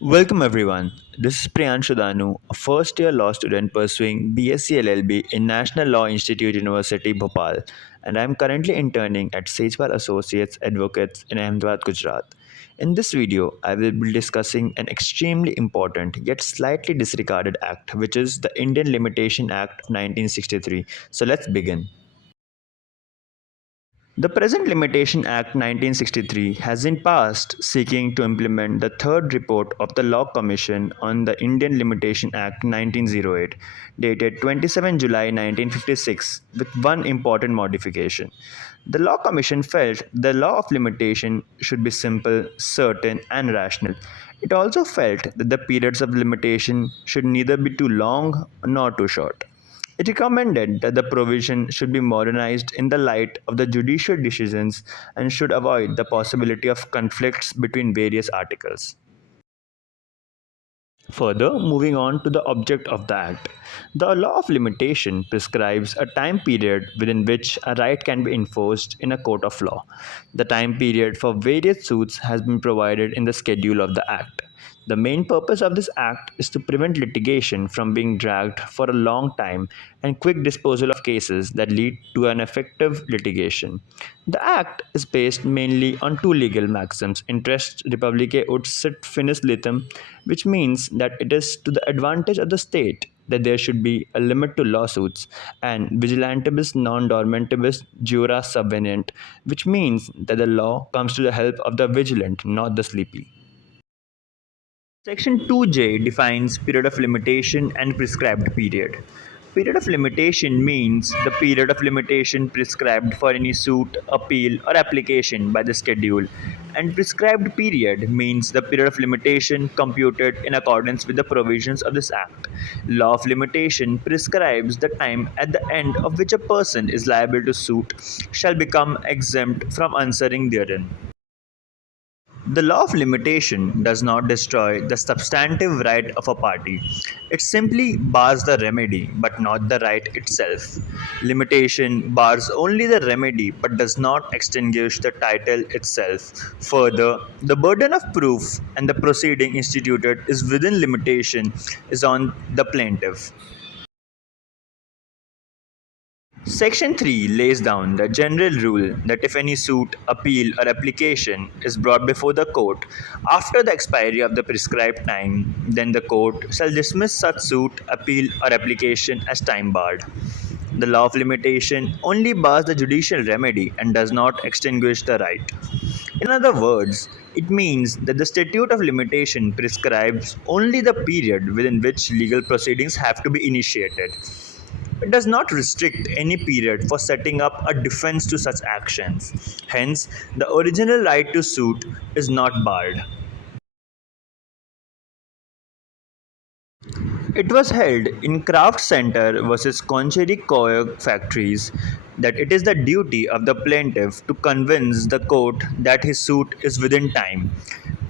Welcome everyone. This is Priyanshu Danu, a first year law student pursuing BSc LLB in National Law Institute University, Bhopal, and I am currently interning at Sejpal Associates Advocates in Ahmedabad, Gujarat. In this video, I will be discussing an extremely important yet slightly disregarded act, which is the Indian Limitation Act of 1963. So let's begin. The present Limitation Act 1963 has been passed seeking to implement the third report of the Law Commission on the Indian Limitation Act 1908, dated 27 July 1956, with one important modification. The Law Commission felt the law of limitation should be simple, certain, and rational. It also felt that the periods of limitation should neither be too long nor too short. It recommended that the provision should be modernized in the light of the judicial decisions and should avoid the possibility of conflicts between various articles. Further, moving on to the object of the Act. The law of limitation prescribes a time period within which a right can be enforced in a court of law. The time period for various suits has been provided in the schedule of the Act. The main purpose of this act is to prevent litigation from being dragged for a long time and quick disposal of cases that lead to an effective litigation. The act is based mainly on two legal maxims: interest republicae ut sit finis litem, which means that it is to the advantage of the state that there should be a limit to lawsuits, and vigilantibus non dormantibus jura subvenient, which means that the law comes to the help of the vigilant, not the sleepy. Section 2J defines period of limitation and prescribed period. Period of limitation means the period of limitation prescribed for any suit, appeal, or application by the schedule, and prescribed period means the period of limitation computed in accordance with the provisions of this Act. Law of limitation prescribes the time at the end of which a person is liable to suit shall become exempt from answering therein. The law of limitation does not destroy the substantive right of a party. It simply bars the remedy, but not the right itself. Limitation bars only the remedy but does not extinguish the title itself. Further, the burden of proof and the proceeding instituted is within limitation is on the plaintiff. Section 3 lays down the general rule that if any suit, appeal, or application is brought before the court after the expiry of the prescribed time, then the court shall dismiss such suit, appeal, or application as time barred. The law of limitation only bars the judicial remedy and does not extinguish the right. In other words, it means that the statute of limitation prescribes only the period within which legal proceedings have to be initiated. It does not restrict any period for setting up a defense to such actions. Hence, the original right to suit is not barred. It was held in Craft Center versus Conchery Coir Factories that it is the duty of the plaintiff to convince the court that his suit is within time.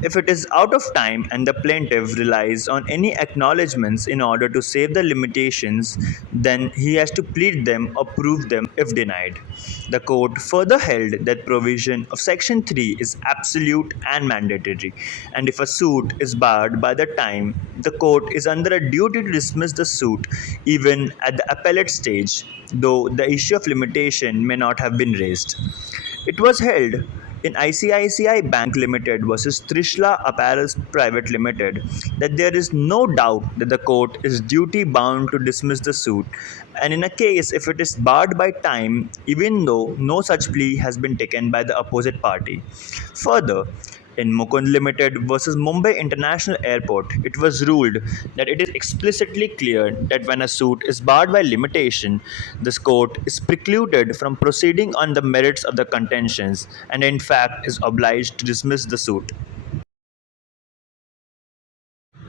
If it is out of time and the plaintiff relies on any acknowledgments in order to save the limitations, then he has to plead them or prove them if denied. The court further held that provision of Section 3 is absolute and mandatory, and if a suit is barred by the time, the court is under a duty to dismiss the suit even at the appellate stage, though the issue of limitation may not have been raised. It was held in ICICI Bank Limited versus Trishla Apparels Private Limited that there is no doubt that the court is duty bound to dismiss the suit, and in a case if it is barred by time, even though no such plea has been taken by the opposite party. Further, in Mukund Limited versus Mumbai International Airport, it was ruled that it is explicitly clear that when a suit is barred by limitation, this court is precluded from proceeding on the merits of the contentions and, in fact, is obliged to dismiss the suit.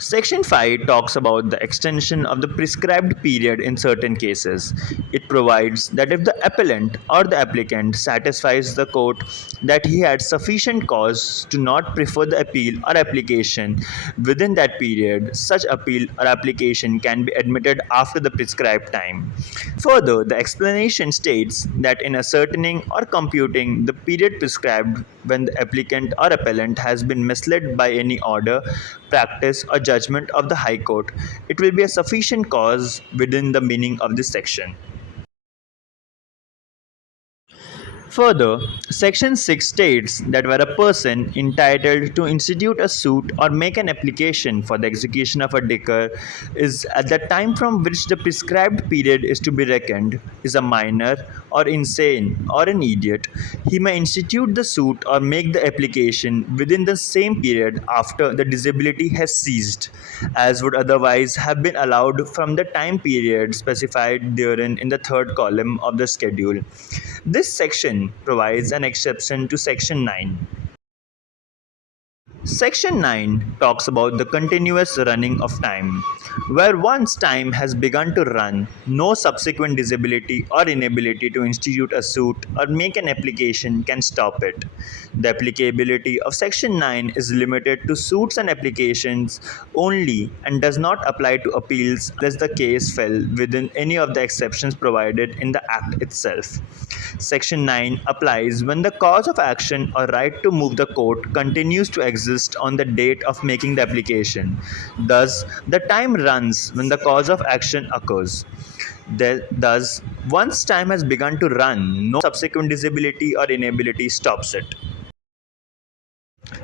Section 5 talks about the extension of the prescribed period in certain cases. It provides that if the appellant or the applicant satisfies the court that he had sufficient cause to not prefer the appeal or application within that period, such appeal or application can be admitted after the prescribed time. Further, the explanation states that in ascertaining or computing the period prescribed when the applicant or appellant has been misled by any order, practice, or judgment of the High Court, it will be a sufficient cause within the meaning of this section. Further, Section 6 states that where a person entitled to institute a suit or make an application for the execution of a dicker is at the time from which the prescribed period is to be reckoned is a minor or insane or an idiot, he may institute the suit or make the application within the same period after the disability has ceased, as would otherwise have been allowed from the time period specified therein in the third column of the schedule. This section provides an exception to Section 9. Section 9 talks about the continuous running of time. Where once time has begun to run, no subsequent disability or inability to institute a suit or make an application can stop it. The applicability of Section 9 is limited to suits and applications only and does not apply to appeals unless the case fell within any of the exceptions provided in the Act itself. Section 9 applies when the cause of action or right to move the court continues to exist on the date of making the application. Thus, the time runs when the cause of action occurs. Thus, once time has begun to run, no subsequent disability or inability stops it.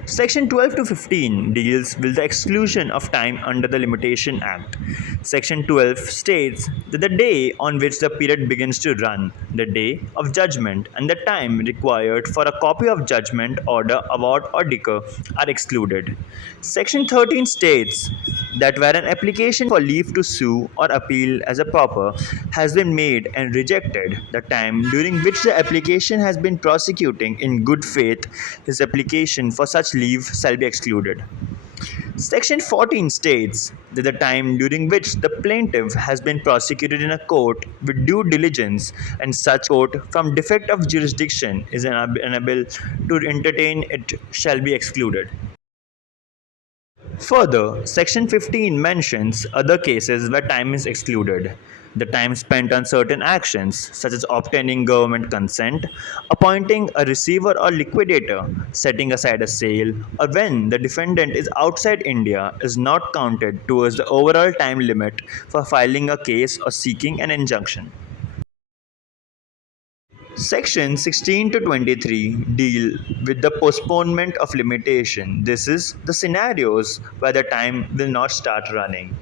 Section 12 to 15 deals with the exclusion of time under the Limitation Act. Section 12 states that the day on which the period begins to run, the day of judgment, and the time required for a copy of judgment, order, award, or dicker are excluded. Section 13 states that where an application for leave to sue or appeal as a pauper has been made and rejected, the time during which the application has been prosecuting in good faith his application for such leave shall be excluded. Section 14 states that the time during which the plaintiff has been prosecuted in a court with due diligence and such court from defect of jurisdiction is unable to entertain it shall be excluded. Further, Section 15 mentions other cases where time is excluded. The time spent on certain actions, such as obtaining government consent, appointing a receiver or liquidator, setting aside a sale, or when the defendant is outside India, is not counted towards the overall time limit for filing a case or seeking an injunction. Section 16 to 23 deal with the postponement of limitation. This is the scenarios where the time will not start running.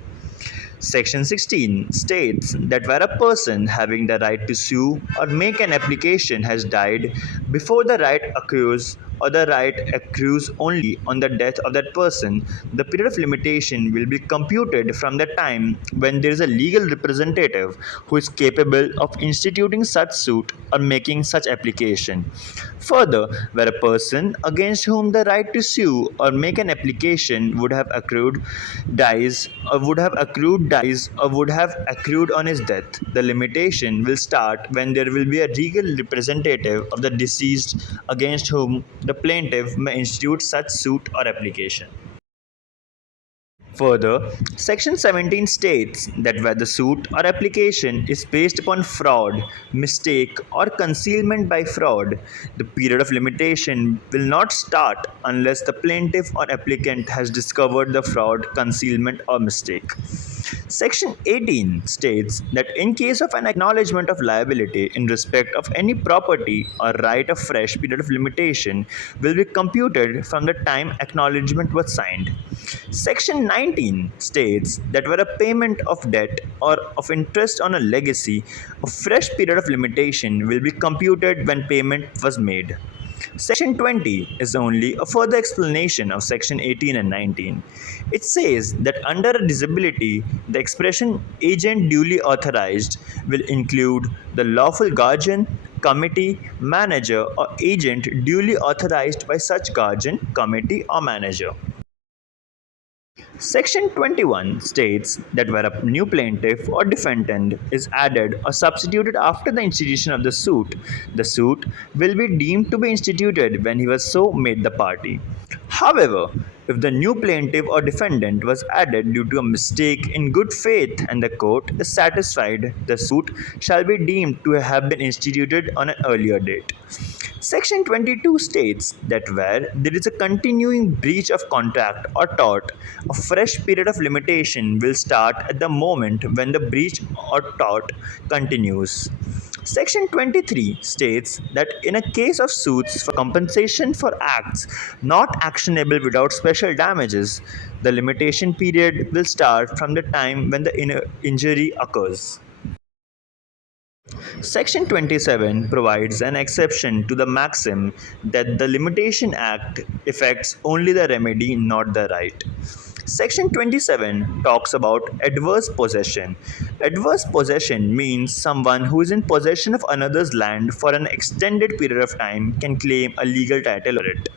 Section 16 states that where a person having the right to sue or make an application has died before the right accrues or the right accrues only on the death of that person, the period of limitation will be computed from the time when there is a legal representative who is capable of instituting such suit or making such application. Further, where a person against whom the right to sue or make an application would have accrued dies or would have accrued on his death, the limitation will start when there will be a legal representative of the deceased against whom the plaintiff may institute such suit or application. Further, Section 17 states that where the suit or application is based upon fraud, mistake, or concealment by fraud, the period of limitation will not start unless the plaintiff or applicant has discovered the fraud, concealment, or mistake. Section 18 states that in case of an acknowledgement of liability in respect of any property or right, a fresh period of limitation will be computed from the time acknowledgement was signed. Section 19 states that where a payment of debt or of interest on a legacy, a fresh period of limitation will be computed when payment was made. Section 20 is only a further explanation of Section 18 and 19. It says that under a disability, the expression agent duly authorized will include the lawful guardian, committee, manager, or agent duly authorized by such guardian, committee, or manager. Section 21 states that where a new plaintiff or defendant is added or substituted after the institution of the suit will be deemed to be instituted when he was so made the party. However, if the new plaintiff or defendant was added due to a mistake in good faith and the court is satisfied, the suit shall be deemed to have been instituted on an earlier date. Section 22 states that where there is a continuing breach of contract or tort, a fresh period of limitation will start at the moment when the breach or tort continues. Section 23 states that in a case of suits for compensation for acts not actionable without special damages, the limitation period will start from the time when the injury occurs. Section 27 provides an exception to the maxim that the Limitation Act affects only the remedy, not the right. Section 27 talks about adverse possession. Adverse possession means someone who is in possession of another's land for an extended period of time can claim a legal title over it.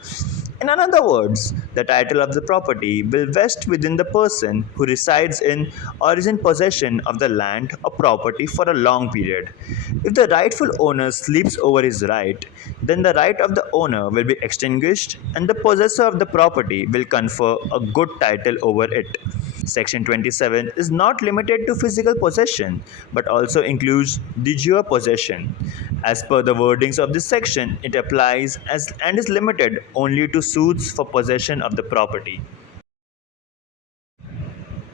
In other words, the title of the property will vest within the person who resides in or is in possession of the land or property for a long period. If the rightful owner sleeps over his right, then the right of the owner will be extinguished and the possessor of the property will confer a good title over it. Section 27 is not limited to physical possession but also includes de jure possession. As per the wordings of this section, it applies as and is limited only to suits for possession of the property.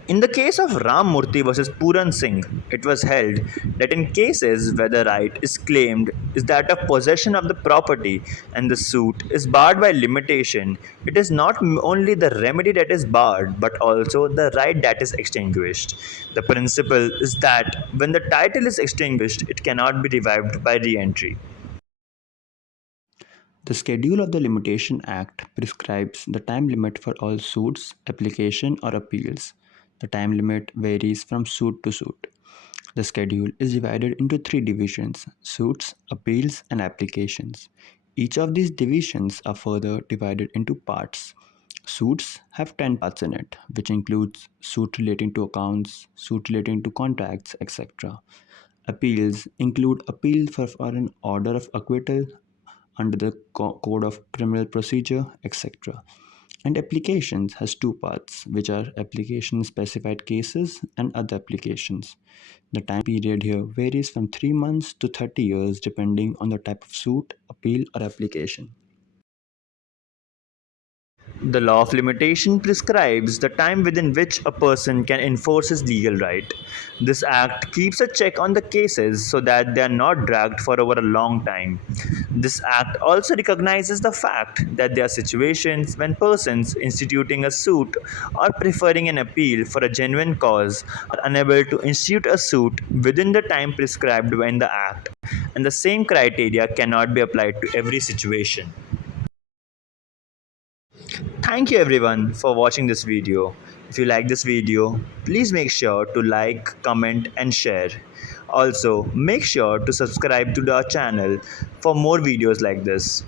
In the case of Ram Murthy versus Puran Singh, it was held that in cases where the right is claimed is that of possession of the property and the suit is barred by limitation, it is not only the remedy that is barred but also the right that is extinguished. The principle is that when the title is extinguished, it cannot be revived by re entry. The schedule of the Limitation Act prescribes the time limit for all suits, application, or appeals. The time limit varies from suit to suit. The schedule is divided into three divisions: suits, appeals, and applications. Each of these divisions are further divided into parts. Suits have 10 parts in it, which includes suit relating to accounts, suit relating to contracts, etc. Appeals include appeal for an order of acquittal under the Code of Criminal Procedure, etc. And applications has two parts, which are application specified cases and other applications. The time period here varies from 3 months to 30 years depending on the type of suit, appeal, or application. The law of limitation prescribes the time within which a person can enforce his legal right. This act keeps a check on the cases so that they are not dragged for over a long time. This act also recognizes the fact that there are situations when persons instituting a suit or preferring an appeal for a genuine cause are unable to institute a suit within the time prescribed in the act, and the same criteria cannot be applied to every situation. Thank you everyone for watching this video. If you like this video, please make sure to like, comment and share. Also, make sure to subscribe to our channel for more videos like this.